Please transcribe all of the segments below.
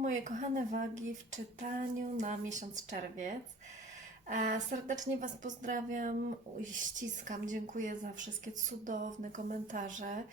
moje kochane wagi w czytaniu na miesiąc czerwiec. E, Serdecznie Was pozdrawiam i ściskam. Dziękuję za wszystkie cudowne komentarze,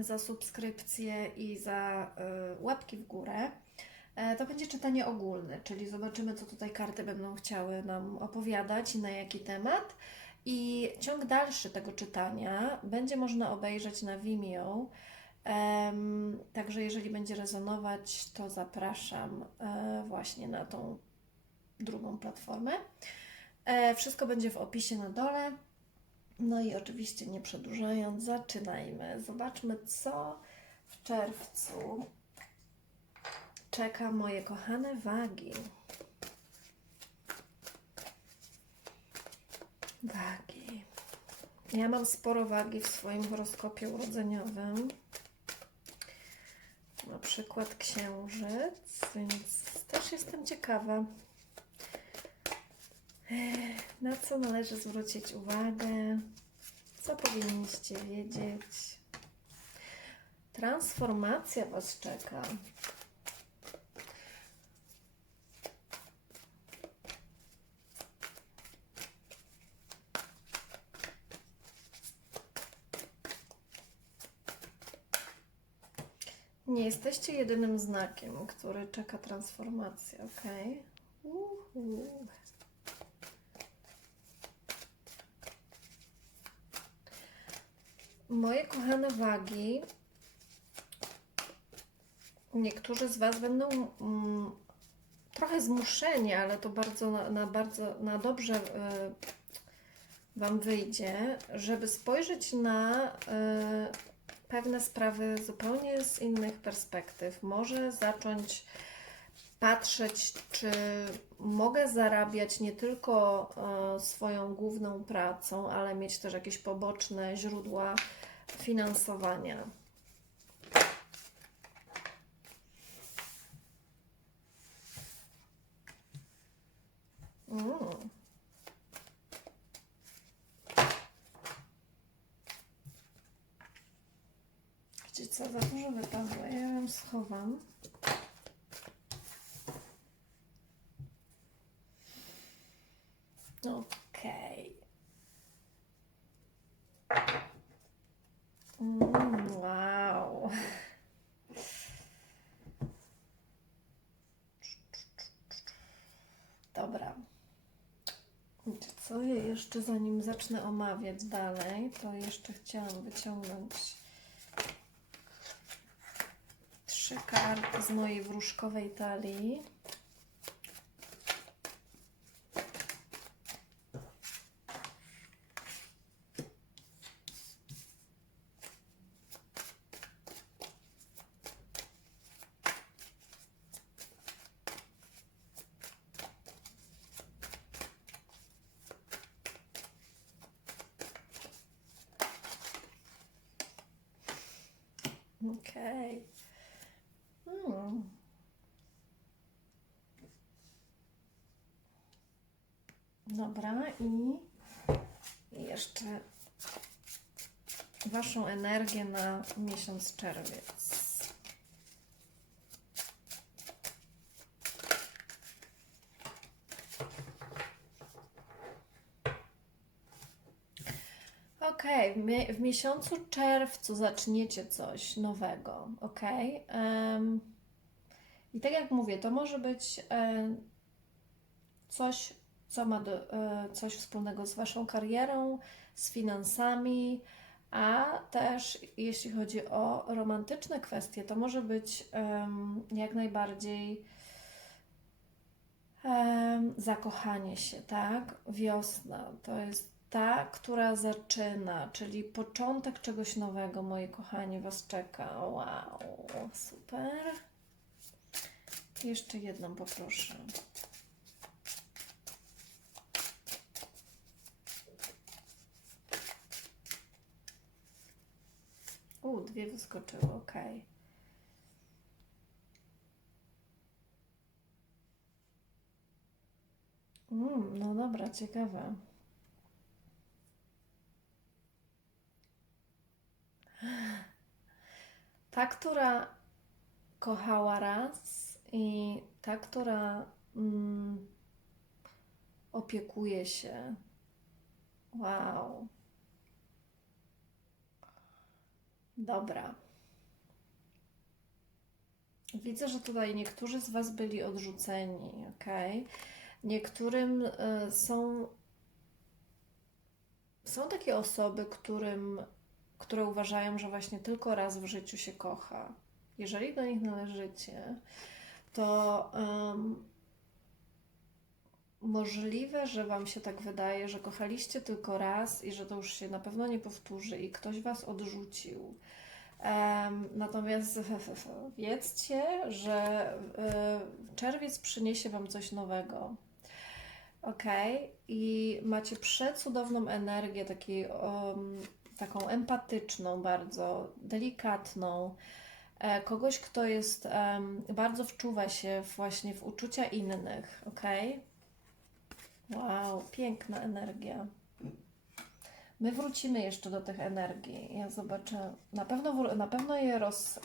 za subskrypcje i za e, łapki w górę. E, To będzie czytanie ogólne, czyli zobaczymy, co tutaj karty będą chciały nam opowiadać i na jaki temat. I ciąg dalszy tego czytania będzie można obejrzeć na Vimeo. Em, Także jeżeli będzie rezonować, to zapraszam e, właśnie na tą drugą platformę. E, Wszystko będzie w opisie na dole. No i oczywiście nie przedłużając, zaczynajmy. Zobaczmy, co w czerwcu czeka moje kochane wagi. Wagi. Ja mam sporo wagi w swoim horoskopie urodzeniowym. Przykład księżyc, więc też jestem ciekawa, na co należy zwrócić uwagę, co powinniście wiedzieć. Transformacja Was czeka. Nie jesteście jedynym znakiem, który czeka transformację, ok? Moje kochane wagi, niektórzy z Was będą mm, trochę zmuszeni, ale to bardzo na, na bardzo na dobrze y, Wam wyjdzie, żeby spojrzeć na y, pewne sprawy zupełnie z innych perspektyw. Może zacząć patrzeć, czy mogę zarabiać nie tylko e, swoją główną pracą, ale mieć też jakieś poboczne źródła finansowania. Mm. Wiecie co, za dużo wypadło. Ja ją schowam. Okej. Mm, wow. Dobra. Co, ja jeszcze zanim zacznę omawiać dalej, to jeszcze chciałam wyciągnąć karty z mojej wróżkowej talii. Okej. Hmm. Dobra, i i jeszcze Waszą energię na miesiąc czerwiec. Okej, w, mie- w miesiącu czerwcu zaczniecie coś nowego, ok? Em, I tak jak mówię, to może być em, coś, co ma do, e, coś wspólnego z Waszą karierą, z finansami, a też jeśli chodzi o romantyczne kwestie, to może być em, jak najbardziej em, zakochanie się, tak? Wiosna to jest ta, która zaczyna, czyli początek czegoś nowego, moi kochani, Was czeka. Wow, super. Jeszcze jedną poproszę. U, dwie wyskoczyły, ok. Mm, no dobra, ciekawe. Ta, która kochała raz i ta, która mm, opiekuje się. Wow. Dobra. Widzę, że tutaj niektórzy z Was byli odrzuceni, ok? Niektórym y, są, są takie osoby, którym, które uważają, że właśnie tylko raz w życiu się kocha. Jeżeli do nich należycie, to em, możliwe, że Wam się tak wydaje, że kochaliście tylko raz i że to już się na pewno nie powtórzy i ktoś Was odrzucił. Em, natomiast wiedzcie, że y, czerwiec przyniesie Wam coś nowego. Ok? I macie przecudowną energię, takiej, em, taką empatyczną, bardzo delikatną. E, kogoś, kto jest bardzo wczuwa się właśnie w uczucia innych. Ok? Wow, piękna energia. My wrócimy jeszcze do tych energii. Ja zobaczę. Na pewno, na pewno je roz,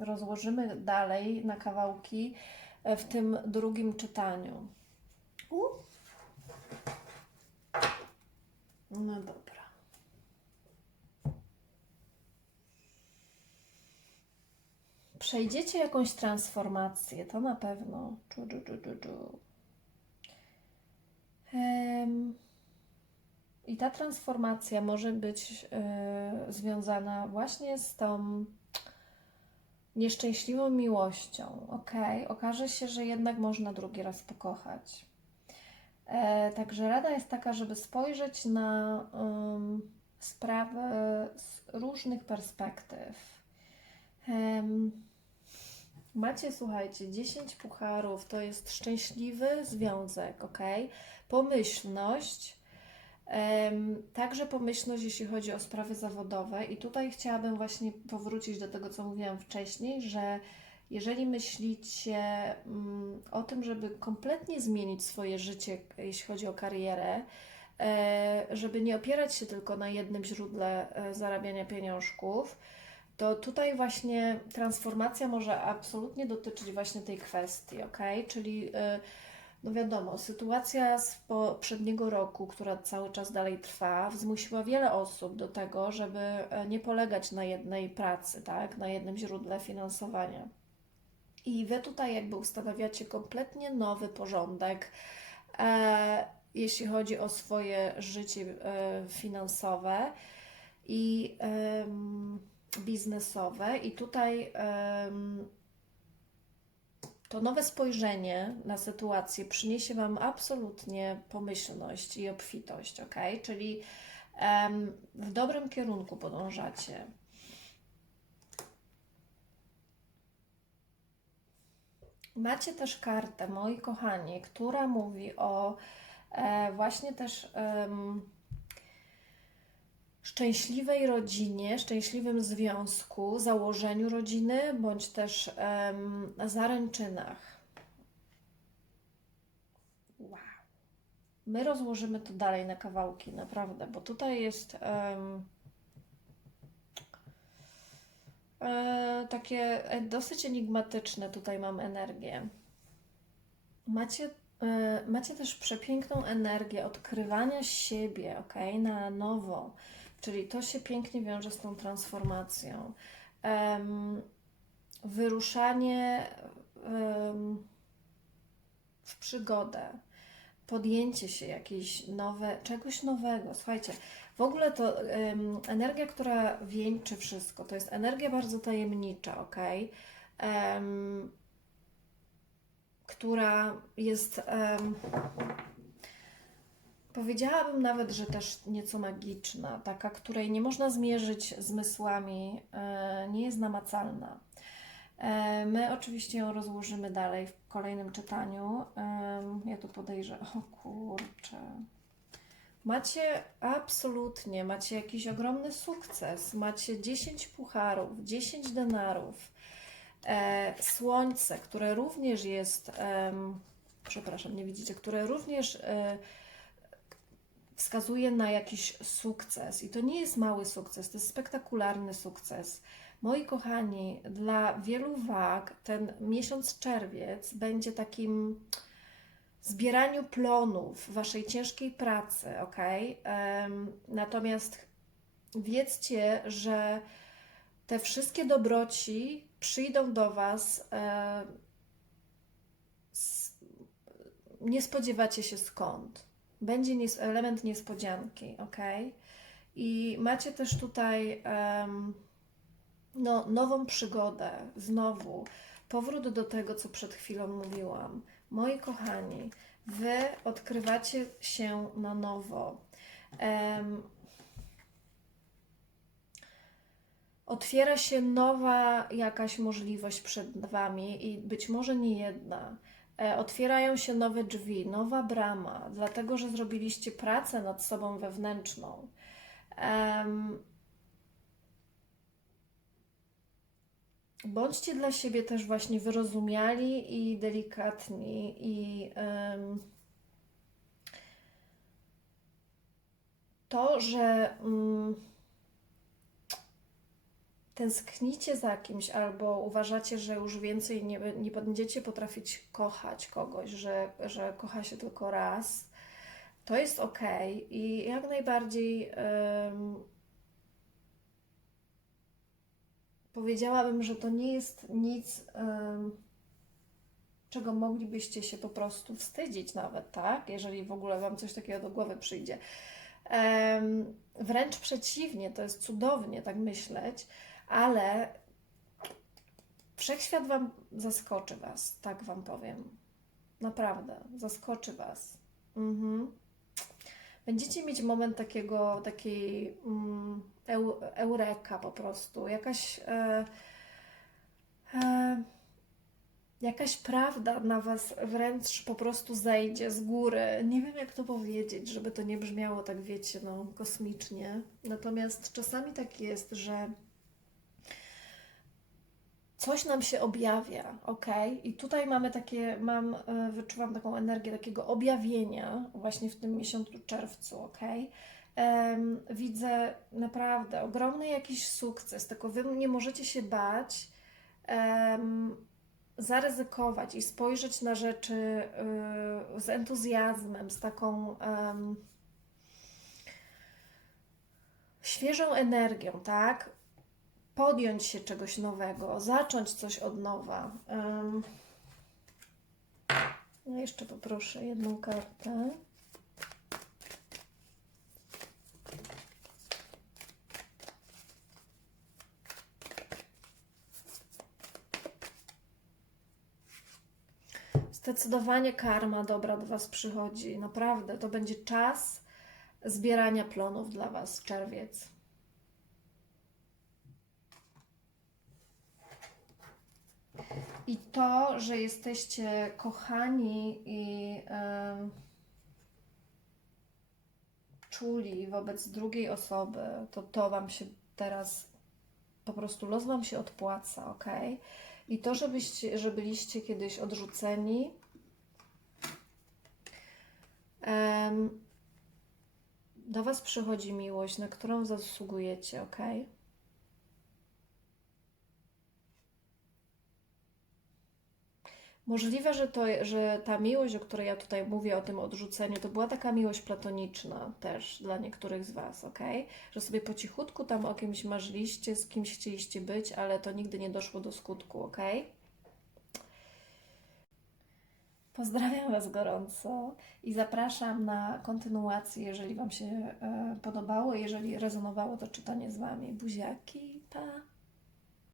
rozłożymy dalej na kawałki e, w tym drugim czytaniu. U. No dobra. Przejdziecie jakąś transformację, to na pewno. Czu, czu, czu, czu, czu. I ta transformacja może być e, związana właśnie z tą nieszczęśliwą miłością. Ok, okaże się, że jednak można drugi raz pokochać. E, także rada jest taka, żeby spojrzeć na um, sprawę z różnych perspektyw. Em, Macie, słuchajcie, 10 pucharów to jest szczęśliwy związek, ok? Pomyślność, także pomyślność, jeśli chodzi o sprawy zawodowe. I tutaj chciałabym właśnie powrócić do tego, co mówiłam wcześniej, że jeżeli myślicie mm, o tym, żeby kompletnie zmienić swoje życie, jeśli chodzi o karierę, e, żeby nie opierać się tylko na jednym źródle e, zarabiania pieniążków, to tutaj właśnie transformacja może absolutnie dotyczyć właśnie tej kwestii, ok? Czyli y, no wiadomo, sytuacja z poprzedniego roku, która cały czas dalej trwa, zmusiła wiele osób do tego, żeby e, nie polegać na jednej pracy, tak? Na jednym źródle finansowania. I Wy tutaj jakby ustanawiacie kompletnie nowy porządek, e, jeśli chodzi o swoje życie e, finansowe i em, biznesowe. I tutaj to nowe spojrzenie na sytuację przyniesie Wam absolutnie pomyślność i obfitość, ok? Czyli w dobrym kierunku podążacie. Macie też kartę, moi kochani, która mówi o e, właśnie też szczęśliwej rodzinie, szczęśliwym związku, założeniu rodziny, bądź też em, zaręczynach. Wow. My rozłożymy to dalej na kawałki, naprawdę, bo tutaj jest em, e, takie e, dosyć enigmatyczne, tutaj mam energię. Macie, e, macie też przepiękną energię odkrywania siebie, ok, na nowo. Czyli to się pięknie wiąże z tą transformacją. Em, wyruszanie em, w przygodę, podjęcie się jakiejś nowe, czegoś nowego. Słuchajcie, w ogóle to em, energia, która wieńczy wszystko, to jest energia bardzo tajemnicza, ok? Em, która jest. em, Powiedziałabym nawet, że też nieco magiczna, taka, której nie można zmierzyć zmysłami, e, nie jest namacalna. E, My oczywiście ją rozłożymy dalej w kolejnym czytaniu. Ja tu podejrzę, o kurczę. Macie absolutnie, macie jakiś ogromny sukces, macie 10 pucharów, 10 denarów, e, słońce, które również jest, przepraszam, nie widzicie, które również wskazuje na jakiś sukces. I to nie jest mały sukces, to jest spektakularny sukces. Moi kochani, dla wielu wag ten miesiąc czerwiec będzie takim zbieraniu plonów waszej ciężkiej pracy, ok? Natomiast wiedzcie, że te wszystkie dobroci przyjdą do Was. Nie spodziewacie się skąd. Będzie nies- element niespodzianki, ok? I macie też tutaj em, no, nową przygodę, znowu. Powrót do tego, co przed chwilą mówiłam. Moi kochani, Wy odkrywacie się na nowo. Em, otwiera się nowa jakaś możliwość przed Wami i być może nie jedna. E, Otwierają się nowe drzwi, nowa brama, dlatego że zrobiliście pracę nad sobą wewnętrzną. Bądźcie dla siebie też właśnie wyrozumiali i delikatni i to, że mm, tęsknicie za kimś albo uważacie, że już więcej nie, nie będziecie potrafić kochać kogoś, że, że kocha się tylko raz, to jest ok i jak najbardziej em, powiedziałabym, że to nie jest nic, em, czego moglibyście się po prostu wstydzić nawet, tak? Jeżeli w ogóle Wam coś takiego do głowy przyjdzie. Em, wręcz przeciwnie, to jest cudownie tak myśleć, ale wszechświat Wam zaskoczy Was, tak Wam powiem. Naprawdę, zaskoczy Was. Mhm. Będziecie mieć moment takiego, takiej mm, eu, eureka po prostu, jakaś, e, e, jakaś prawda na Was wręcz po prostu zejdzie z góry. Nie wiem jak to powiedzieć, żeby to nie brzmiało tak, wiecie, no, kosmicznie. Natomiast czasami tak jest, że coś nam się objawia, ok? I tutaj mamy takie, mam, e, wyczuwam taką energię takiego objawienia właśnie w tym miesiącu czerwcu, ok? Em, widzę naprawdę ogromny jakiś sukces, tylko Wy nie możecie się bać em, zaryzykować i spojrzeć na rzeczy y, z entuzjazmem, z taką em, świeżą energią, tak? Podjąć się czegoś nowego, zacząć coś od nowa. Em, no jeszcze poproszę jedną kartę. Zdecydowanie karma dobra do Was przychodzi. Naprawdę, to będzie czas zbierania plonów dla Was, czerwiec. I to, że jesteście kochani i em, czuli wobec drugiej osoby, to to Wam się teraz po prostu los Wam się odpłaca, ok? I to, żebyście, że byliście kiedyś odrzuceni, em, do Was przychodzi miłość, na którą zasługujecie, ok? Możliwe, że, to, że ta miłość, o której ja tutaj mówię, o tym odrzuceniu, to była taka miłość platoniczna też dla niektórych z Was, ok? Że sobie po cichutku tam o kimś marzyliście, z kimś chcieliście być, ale to nigdy nie doszło do skutku, ok? Pozdrawiam Was gorąco i zapraszam na kontynuację, jeżeli Wam się e, podobało, jeżeli rezonowało to czytanie z Wami. Buziaki, pa!